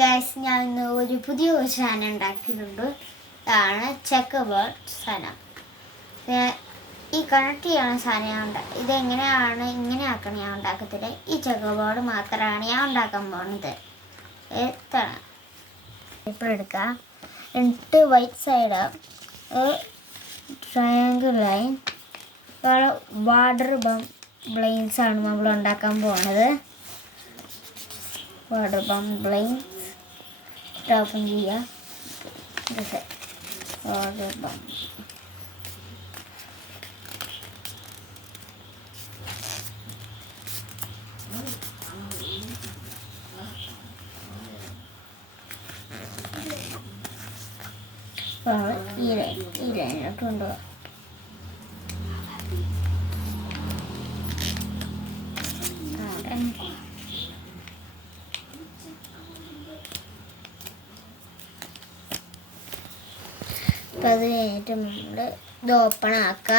Guys, ഞാൻ ഇന്ന് ഒരു പുതിയ സാധനം ഉണ്ടാക്കിയിട്ടുണ്ട്. ഇതാണ് ചെക്ക് ബോർഡ് സാധനം. ഈ കണക്ട് ചെയ്യണ സാധനം ഇതെങ്ങനെയാണ് ഇങ്ങനെ ആക്കണം ഞാൻ ഉണ്ടാക്കത്തില്ല. ഈ ചെക്ക് ബോർഡ് മാത്രമാണ് ഞാൻ ഉണ്ടാക്കാൻ പോകുന്നത്. ഇപ്പോൾ എടുക്കാം. എന്നിട്ട് white side triangle line water ബ്ലെയിൻസ് ആണ് നമ്മൾ ഉണ്ടാക്കാൻ പോകുന്നത്. വാട്ടർ ബ്ലെയിൻസ് ഓപ്പൺ ചെയ്യുക. വാട്ടർ ഈ ലൈനിലോട്ട് കൊണ്ടുപോകാം. അപ്പോൾ അത് കഴിഞ്ഞിട്ട് നമ്മൾ ഇത് ഓപ്പൺ ആക്കുക.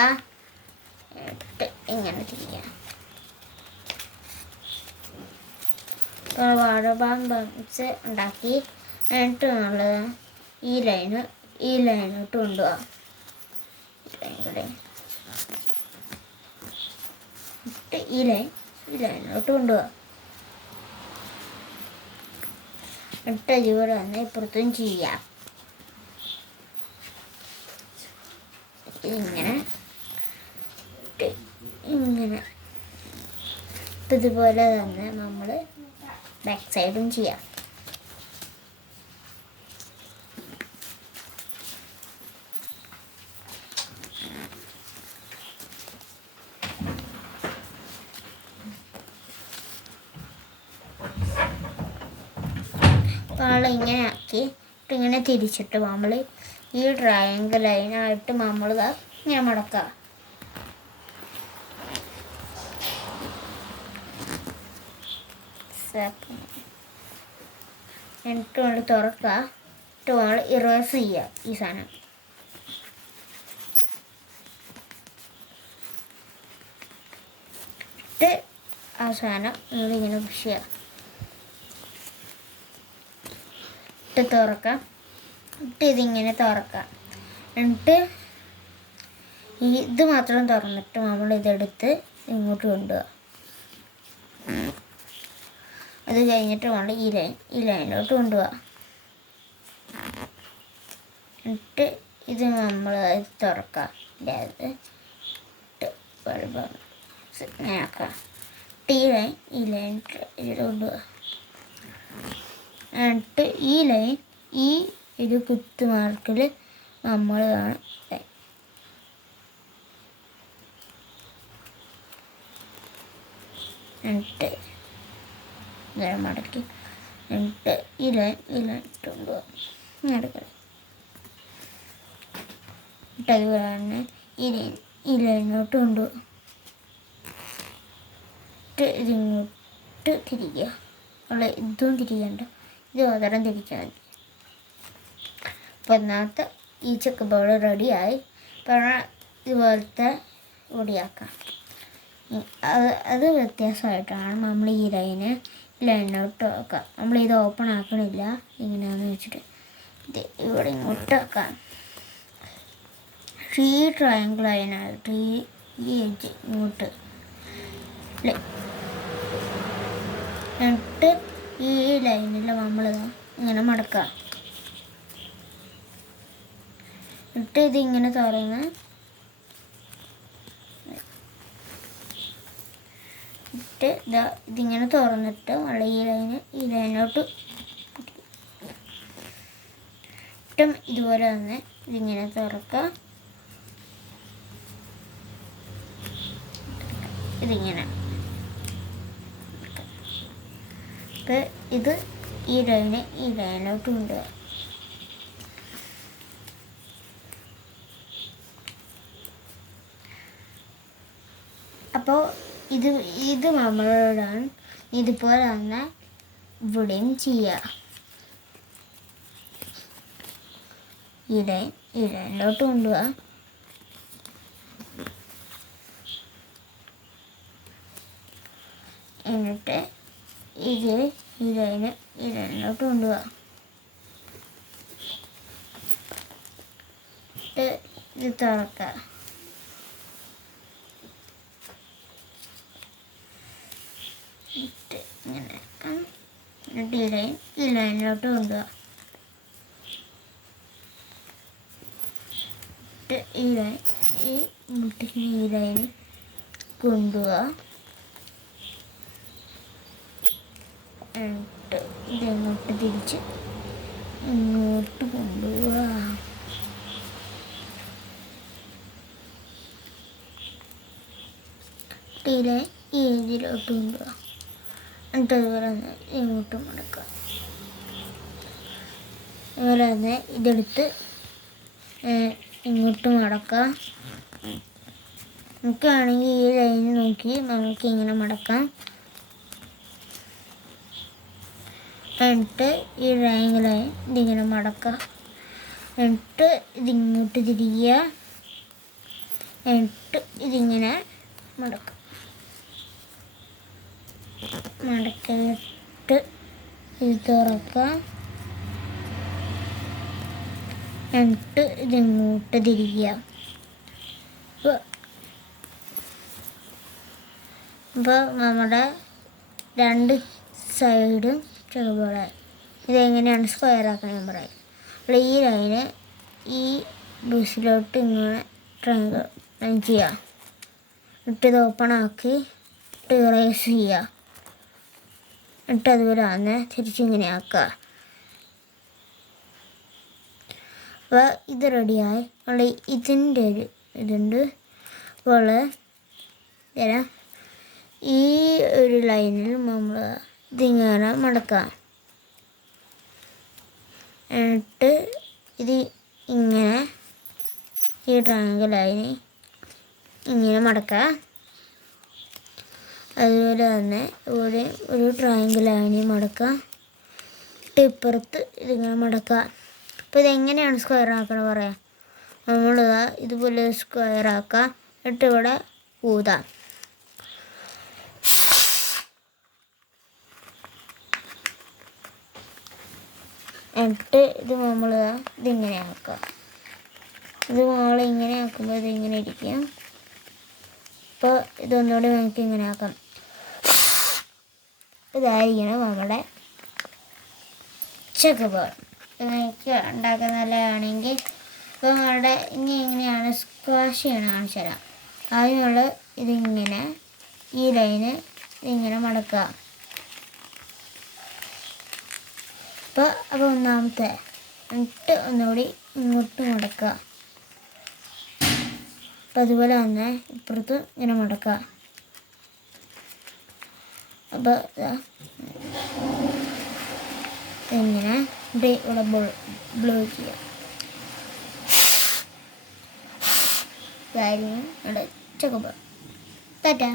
എന്നിട്ട് ഇങ്ങനെ ചെയ്യാം. ഇപ്പോൾ വാട്ടർ ബംസ് ഉണ്ടാക്കി. എന്നിട്ട് നമ്മൾ ഈ ലൈനോട്ട് കൊണ്ടുപോകാം. ഈ ലൈനോട്ട് കൊണ്ടുപോകാം. എന്നിട്ട് ഇതുപോലെ വന്ന് ഇപ്പുറത്തും ചെയ്യാം. ഇങ്ങനെ ഇതുപോലെ തന്നെ നമ്മൾ ബാക്ക് സൈഡും ചെയ്യാം. ഇങ്ങനെ ആക്കി ഇങ്ങനെ തിരിച്ചിട്ട് നമ്മൾ ഈ ട്രയാങ്കിൾ ലൈനായിട്ട് നമ്മൾ ഇങ്ങനെ മടക്കുക. എന്നിട്ട് നമ്മൾ തുറക്കുക. എന്നിട്ട് നമ്മൾ ഇറേസ് ചെയ്യുക ഈ സാധനം. എന്നിട്ട് ആ സാധനം നമ്മളിങ്ങനെ പുഷ് ചെയ്യുക. ഇട്ട് തുറക്കാം. എന്നിട്ട് ഇതിങ്ങനെ തുറക്കാം. എന്നിട്ട് ഇത് മാത്രം തുറന്നിട്ട് നമ്മൾ ഇതെടുത്ത് ഇങ്ങോട്ട് കൊണ്ടുപോകുക. അത് കഴിഞ്ഞിട്ട് നമ്മൾ ഈ ലൈനിലോട്ട് കൊണ്ടുപോകുക. എന്നിട്ട് ഇത് നമ്മൾ തുറക്കാം. ഇങ്ങനെ ആക്കാം. ഈ ലൈൻ ഇതിൽ കൊണ്ടുപോകുക. എന്നിട്ട് ഈ ഒരു കുത്തു മാർക്കിൽ നമ്മൾ കാണും. എന്നിട്ട് മടക്കി എന്നിട്ട് ഈ ലൈൻ കൊണ്ടുപോകാം. എടുക്കണം. എന്നിട്ട് അതുപോലെ തന്നെ ഈ ലൈനോട്ട് കൊണ്ടുപോകും. ഇതിങ്ങോട്ട് തിരിക്കുക. ഇതും തിരിക്കണ്ട, ഇത് മാത്രം തിരിച്ചാൽ മതി. അപ്പോൾ ഒന്നാമത്തെ ഈ ചെക്ക് ബോർഡ് റെഡിയായി. പറഞ്ഞാൽ ഇതുപോലത്തെ റെഡിയാക്കാം. അത് വ്യത്യാസമായിട്ടാണ് നമ്മൾ ഈ ലൈനോട്ട് വെക്കാം. നമ്മളിത് ഓപ്പൺ ആക്കണില്ല. എങ്ങനെയാണെന്ന് വെച്ചിട്ട് ഇത് ഇവിടെ ഇങ്ങോട്ട് വെക്കാം. ഈ ട്രയാങ്കിൾ ലൈനായിട്ട് ഈ എഡ്ജ് ഇങ്ങോട്ട്. എന്നിട്ട് ഈ ലൈനിൽ നമ്മൾ ഇങ്ങനെ മടക്കാം. എന്നിട്ട് ഇതിങ്ങനെ തുറന്ന് ഇതിങ്ങനെ തുറന്നിട്ട് നമ്മൾ ഈ ലൈനോട്ട് ഇട്ടും ഇതുപോലെ തന്നെ ഇതിങ്ങനെ തുറക്കുക. ഇതിങ്ങനെ ഇത് ഈ ലൈനോട്ട് കൊണ്ടുപോകുക. അപ്പോൾ ഇത് നമ്മളോടാണ് ഇതുപോലെ തന്നെ ഇവിടെയും ചെയ്യുക. ഈ ലൈനിലോട്ട് കൊണ്ടുപോവുക. എന്നിട്ട് ഈ ലൈന് ഈ ലൈനിലോട്ട് കൊണ്ടുപോവാ. ഇത് തുറക്കുക. ഇങ്ങനെ എന്നിട്ട് ഈ ലൈനിലോട്ട് കൊണ്ടുപോവാ. ഈ ലൈൻ ഈ ലൈന് കൊണ്ടുപോവാ. എന്നിട്ട് ഇതെങ്ങോട്ട് തിരിച്ച് ഇങ്ങോട്ട് കൊണ്ടുപോവാ. ഈ ഏജിലോട്ട് കൊണ്ടുപോവാ. എന്നിട്ട് അതുപോലെ തന്നെ ഇങ്ങോട്ട് മടക്കുക. അതുപോലെ തന്നെ ഇതെടുത്ത് ഇങ്ങോട്ട് മടക്കുക. നമുക്കാണെങ്കിൽ ഈ ലൈന് നോക്കി നമുക്ക് ഇങ്ങനെ മടക്കാം. എന്നിട്ട് ഈ ലൈൻ ഇതിങ്ങനെ മടക്കുക. എന്നിട്ട് ഇതിങ്ങോട്ട് തിരിയുക. എന്നിട്ട് ഇതിങ്ങനെ മടക്കുക. മടക്കിയിട്ട് ഇത് തുറക്കുക. എന്നിട്ട് ഇതിങ്ങോട്ട് തിരിക്കുക. അപ്പോൾ നമ്മുടെ രണ്ട് സൈഡും ചെറുപോലെ ഇതെങ്ങനെയാണ് സ്ക്വയർ ആക്കാൻ ഞാൻ പറയാം. അപ്പോൾ ഈ ലൈന് ഈ ബേസിലോട്ട് ഇങ്ങനെ ട്രയാങ്കിൾ ലൈൻ ചെയ്യുക. എന്നിട്ട് ഇത് ഓപ്പൺ ആക്കി ഇറേസ് ചെയ്യുക. എന്നിട്ട് അതുപോലെ തന്നെ തിരിച്ചിങ്ങനെ ആക്കുക. അപ്പോൾ ഇത് റെഡിയായി. നമ്മൾ ഇതിൻ്റെ ഒരു ഇതുണ്ട്. അപ്പോൾ ഈ ഒരു ലൈനിൽ നമ്മൾ ഇതിങ്ങനെ മടക്കാം. എന്നിട്ട് ഇത് ഇങ്ങനെ ഈ ട്രയാങ്കിൾ ലൈന് ഇങ്ങനെ മടക്കുക. അതുപോലെ തന്നെ ഇവിടെ ഒരു ട്രയാങ്കിൾ ലൈന് മടക്കുക. ഇപ്പുറത്ത് ഇതിങ്ങനെ മടക്കുക. അപ്പോൾ ഇതെങ്ങനെയാണ് സ്ക്വയർ ആക്കണം പറയാം. നമ്മൾ ഇതുപോലെ സ്ക്വയർ ആക്കുക. എന്നിട്ട് ഇവിടെ ഊതാം. എന്നിട്ട് ഇത് നമ്മൾ ഇതിങ്ങനെ ആക്കുക. ഇത് നമ്മൾ ഇങ്ങനെ ആക്കുമ്പോൾ ഇതിങ്ങനെ ഇരിക്കും. അപ്പോൾ ഇതൊന്നുകൂടി നമുക്ക് ഇങ്ങനെ ആക്കാം. ഇതായിരിക്കണം നമ്മുടെ ചെക്ക് ബോർഡ്. നിങ്ങൾക്ക് ഉണ്ടാക്കാൻ നല്ലതാണെങ്കിൽ ഇപ്പോൾ നമ്മളുടെ ഇനി എങ്ങനെയാണ് സ്ക്വാഷ് ചെയ്യണം കാണിച്ചു തരാം. ആദ്യം നമ്മൾ ഇതിങ്ങനെ ഈ ലൈന് ഇങ്ങനെ മടക്കുക. അപ്പോൾ ഒന്നാമത്തെ എന്നിട്ട് ഒന്നുകൂടി ഇങ്ങോട്ട് മടക്കുക. അപ്പോൾ അതുപോലെ തന്നെ ഇപ്പുറത്ത് ഇങ്ങനെ മടക്കുക. അപ്പോൾ ഇങ്ങനെ ഇവിടെ ബ്ലോ ചെയ്യുക. ഇതായിരിക്കും ഇവിടെ ചെക്ക് ബോർഡ്. ടാറ്റാ.